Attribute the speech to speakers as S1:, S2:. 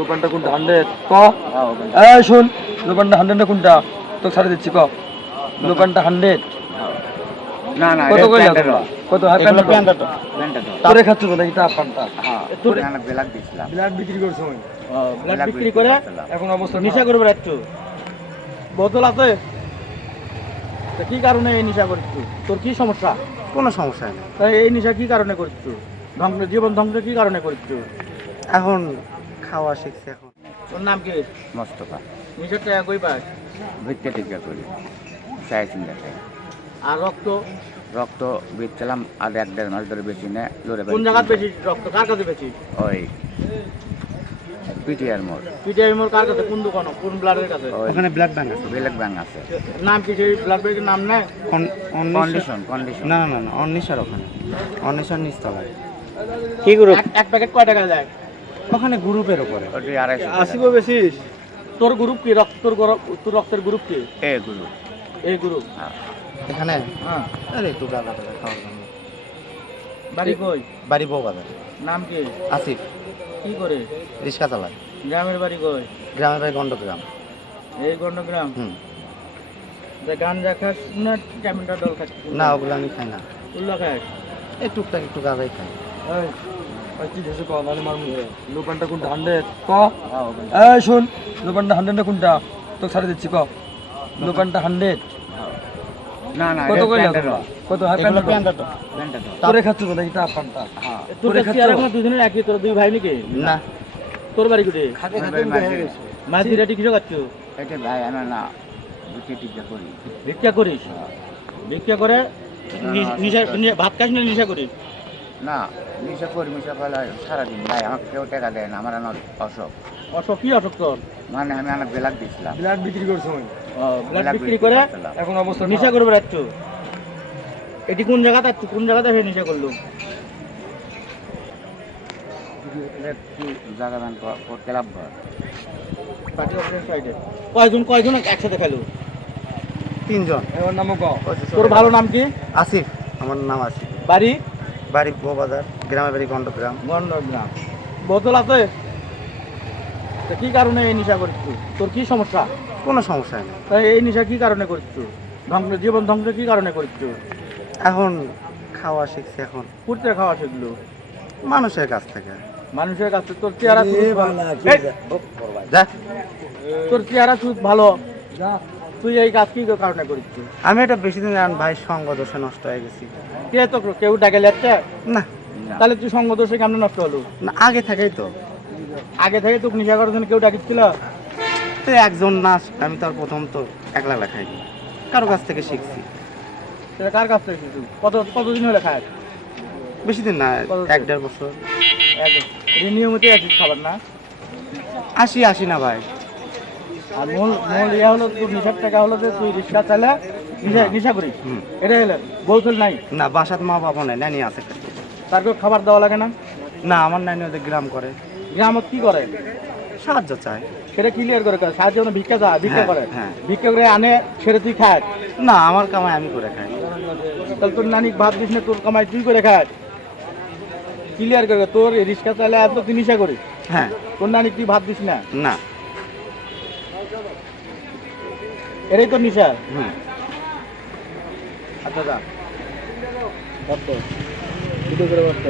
S1: দোকানটা কোনটা? হান্ড্রেড? ক? এই শুন দোকানটা হান্ড্রেড না কোনটা? তোকে ছাড়ে দিচ্ছি ক? দোকানটা হান্ড্রেড।
S2: না
S1: কত। কত। তোরে খাচ্ছ তো নাকি? পান্তা
S2: হ্যাঁ, দিছিলাম।
S1: বিক্রি করছ
S3: বিক্রি করে
S1: এখন অবস্থা
S3: নেশা বোতল আছে? কি কারণে এই নেশা করছিস তোর কি সমস্যা?
S4: কোনো সমস্যা নেই।
S3: তাই এই নেশা কি কারণে করছিস ধ্বংস জীবন ধ্বংস কি কারণে করছিস
S4: এখন খাওয়া শিখছে এখন।
S3: তোর নাম কি?
S2: মোস্তফা।
S3: নেশার টাকা কই পাস?
S2: ভিক্ষা টিক্ষা করি। চাই চিন্তা খাই।
S3: আর রক্ত?
S2: রক্ত বেচছিলাম আর এক দেড় মাস ধরে বেশি নেয় লড়ে
S3: কোন জায়গায় বেশি রক্ত? কার কাছে বেশি?
S2: ওই পিটিআর মোড়।
S3: পিটিআই মোর কার কাছে? কোন দোকান? কোন ব্লাডের কাছে?
S4: ওখানে ব্ল্যাক ব্যাঙ্ক আছে।
S2: বেলাক ব্যাংক আছে।
S3: নাম কি সেই ব্লাড ব্যাংকের নাম
S4: অন-
S2: কন্ডিশন কন্ডিশন।
S4: না না না না অন্বেষার ওখানে। অন্বেষার নিচতলায়।
S3: কি গ্রুপ এক প্যাকেট কয় টাকা দেয়?
S4: ওখানে গ্রুপের ওপরে
S2: ওটি আড়াইশো টাকা।
S3: আসিব বেশিস তোর গ্রুপ কি? রক্ত তোর গর- তোর রক্তের গ্রুপ কি?
S2: এ গুরু
S3: এই গ্রুপ।
S4: এখানে?
S3: হ্যাঁ।
S4: আরে একটু গালা টালা খাওয়ার জন্য।
S3: বাড়ি কই?
S4: বাড়ি বউ বাজার।
S3: নাম কি?
S4: আসিফ।
S3: কি করে?
S4: রিক্সা চালায়।
S3: গ্রামের বাড়ি কই?
S4: গ্রামের বাড়ি গন্ডগ্রাম
S3: এই গন্ডগ্রাম
S4: হুম।
S3: তা গাঞ্জা খাস না ট্যামেন্টা ডল খাস?
S4: না ওগুলো আমি খাই না।
S3: উল্লা খাস?
S4: এই টুকটাক একটু গাজাই খাই।
S1: ওই কি ধেছে ক মানে মারমু দোকানটা কোনটা? হান্ড্রেড? ক?
S2: হ্যাঁ,
S1: এই শুন দোকানটা হান্ড্রেড কোনটা? তোকে ছাড়ে দিচ্ছি ক? দোকানটা হান্ড্রেড।
S2: না না
S1: কত
S2: এটা
S1: কইলা?
S2: প্যান্টের
S1: তোমরা?
S2: রং।
S1: কত? হাই
S4: এগুলো
S1: প্যান্ট
S4: প্যান্টের রং।
S2: প্যান্টের
S1: তোরে খাচ্ছ তো নাকি তাপ
S2: হ্যাঁ।
S3: তোরে
S1: খাচ্ছ?
S3: আর এখন দুজনের একই? তোর দুই ভাই নাকি?
S4: না।
S3: তোর বাড়ি কোটে
S2: আমার বাড়ি মাঝে।
S3: মাছ দিরাটি কিসে খাচ্ছ?
S2: এটা ভাই আমি না ভিক্ষা করি।
S3: ভিক্ষা করিস? ভিক্ষা করে নি- নিশা ভাত খাস না নিশা করিস?
S2: না মিশা করি মিশা করলে সারাদিন ভাই আমাকে কেউ টাকা দেয় না আমার আমার অসুখ।
S3: অসুখ কি অসুখ তোর?
S2: মানে আমি আমার বেলাক দিছিলাম।
S1: ব্লাড বিক্রি করছ আমি
S3: ব্লাড বিক্রি করে
S1: এখন অবস্থা
S3: নিশা করে বেড়াচ্ছ এটি কোন জায়গাতে আছো? কোন জায়গাতে এসে নিশা করল?
S2: জায়গা দান ক্লাব ঘর।
S3: পার্টি অফিসের সাইডে কয়জন কয়জন একসাথে খেলো?
S4: তিনজন।
S1: এবার নামও
S3: তোর ভালো নাম কি?
S4: আসিফ আমার নাম আসিফ।
S3: বাড়ি?
S4: বাড়ি বউ গ্রামের বাড়ি গন্ডগ্রাম
S3: গন্ডগ্রাম বোতল আছে? তা কি কারণে এই নেশা করছিস তোর কি সমস্যা?
S4: কোনো সমস্যা নেই।
S3: তাই এই নেশা কি কারণে করছিস ধ্বংস জীবন ধ্বংস কি কারণে করছিস
S4: এখন খাওয়া শিখছে এখন।
S3: কুর্তে খাওয়া সেগুলো
S4: মানুষের কাছ থেকে।
S3: মানুষের কাছে তোর চেহারা খুব ভালো। এই,
S4: যা।
S3: তোর চেহারা খুব ভালো। তুই এই কাজ কি কারণে করছিস
S4: আমি এটা বেশি দিন জান ভাই সঙ্গ দোষে নষ্ট হয়ে গেছি।
S3: কে তো কেউ ডাকে যাচ্ছে
S4: না।
S3: তাহলে তুই সঙ্গ দোষে কেমন নষ্ট হলো?
S4: না আগে থেকেই তো।
S3: আগে থেকে তোকে নেশা করার জন্য কেউ ডাকিছিল
S4: তো একজন নাচ আমি তো আর প্রথম তো একলা লেখাই কারও কাছ থেকে শিখছি।
S3: সেটা কার কাছ থেকে শিখছিস? কত কতদিন হলে খায়?
S4: বেশি দিন না এক দেড় বছর।
S3: নিয়মিত আছিস খাবার না?
S4: আসি আসি না ভাই।
S3: আর মূল মূল ইয়ে হলো তোর নেশার টাকা হলো যে তুই রিক্সা চালা নেশা নেশা করিস। এটা হলো গোলফেল নাই।
S4: না বাসাত মা বাবা নাই নানি আছে।
S3: তারপর খাবার দেওয়া লাগে না?
S4: না আমার নানি ওদের গ্রাম করে।
S3: গ্রামত কি করে?
S4: সাহায্য চায়।
S3: সেটা ক্লিয়ার করে করে সাহায্য মানে ভিক্ষা চায় ভিক্ষা
S4: হ্যাঁ,
S3: করে।
S4: হ্যাঁ।
S3: ভিক্ষা করে আনে সেটা তুই খায়।
S4: না আমার কামাই আমি করে খাই।
S3: তাহলে তোর নানি ভাত দিস না তোর কামাই তুই করে খায়। ক্লিয়ার করে তোর রিক্সা চালে এত তুই নেশা করিস।
S4: হ্যাঁ।
S3: তোর নানি তুই ভাত দিস না?
S4: না।
S3: এটাই তো নিশা
S4: হ্যাঁ
S3: আচ্ছা দাদা বদ্ধ ভিডিও করে বদ্ধ